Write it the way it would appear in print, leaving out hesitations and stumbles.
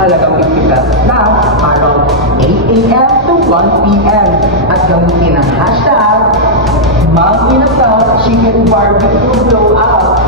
halagang 50 pesos lang araw 8 a.m. to 1 p.m. At gamitin ang hashtag Mang Inasal Chicken Barbecue Blowout